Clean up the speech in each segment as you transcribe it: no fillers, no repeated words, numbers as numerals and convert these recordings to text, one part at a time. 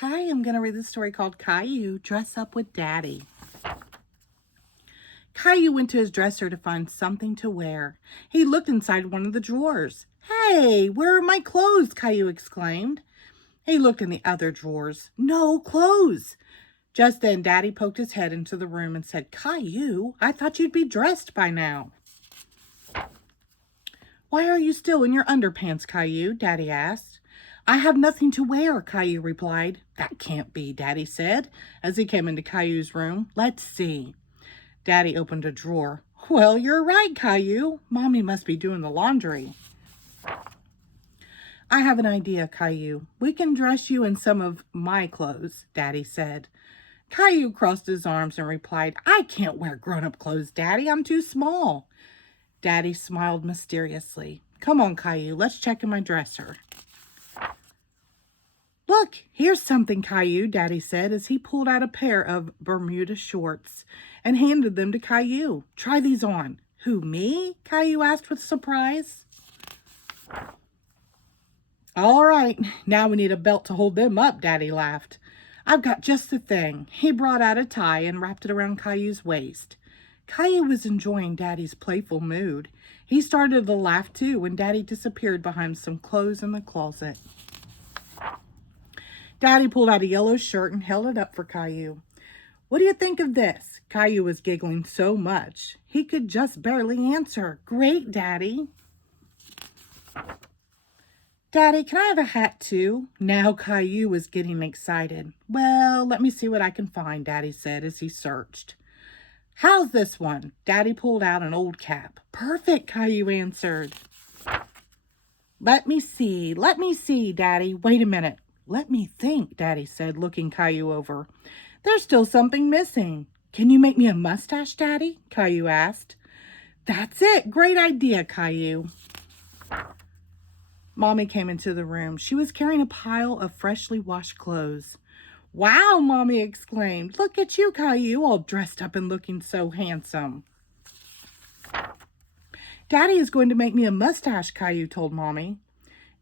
Hi, I'm going to read the story called Caillou, Dress Up with Daddy. Caillou went to his dresser to find something to wear. He looked inside one of the drawers. Hey, where are my clothes? Caillou exclaimed. He looked in the other drawers. No clothes. Just then, Daddy poked his head into the room and said, Caillou, I thought you'd be dressed by now. Why are you still in your underpants, Caillou? Daddy asked. I have nothing to wear, Caillou replied. That can't be, Daddy said, as he came into Caillou's room. Let's see. Daddy opened a drawer. Well, you're right, Caillou. Mommy must be doing the laundry. I have an idea, Caillou. We can dress you in some of my clothes, Daddy said. Caillou crossed his arms and replied, I can't wear grown-up clothes, Daddy. I'm too small. Daddy smiled mysteriously. Come on, Caillou, let's check in my dresser. Look, here's something, Caillou, Daddy said as he pulled out a pair of Bermuda shorts and handed them to Caillou. Try these on. Who, me? Caillou asked with surprise. All right, now we need a belt to hold them up, Daddy laughed. I've got just the thing. He brought out a tie and wrapped it around Caillou's waist. Caillou was enjoying Daddy's playful mood. He started to laugh too when Daddy disappeared behind some clothes in the closet. Daddy pulled out a yellow shirt and held it up for Caillou. What do you think of this? Caillou was giggling so much he could just barely answer. Great, Daddy. Daddy, can I have a hat too? Now Caillou was getting excited. Well, let me see what I can find, Daddy said as he searched. How's this one? Daddy pulled out an old cap. Perfect, Caillou answered. Let me see, Daddy. Wait a minute. Let me think, Daddy said, looking Caillou over. There's still something missing. Can you make me a mustache, Daddy? Caillou asked. That's it. Great idea, Caillou. Mommy came into the room. She was carrying a pile of freshly washed clothes. Wow, Mommy exclaimed. Look at you, Caillou, all dressed up and looking so handsome. Daddy is going to make me a mustache, Caillou told Mommy.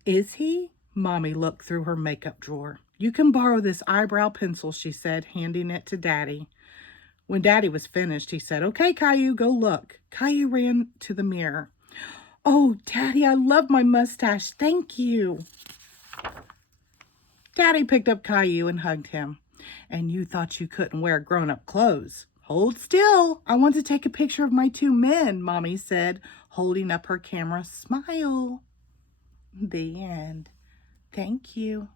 Is he? Mommy looked through her makeup drawer. You can borrow this eyebrow pencil, she said, handing it to Daddy. When Daddy was finished, he said, Okay, Caillou, go look. Caillou ran to the mirror. Oh, Daddy, I love my mustache. Thank you. Daddy picked up Caillou and hugged him. And you thought you couldn't wear grown-up clothes. Hold still. I want to take a picture of my two men, Mommy said, holding up her camera. Smile. The end. Thank you.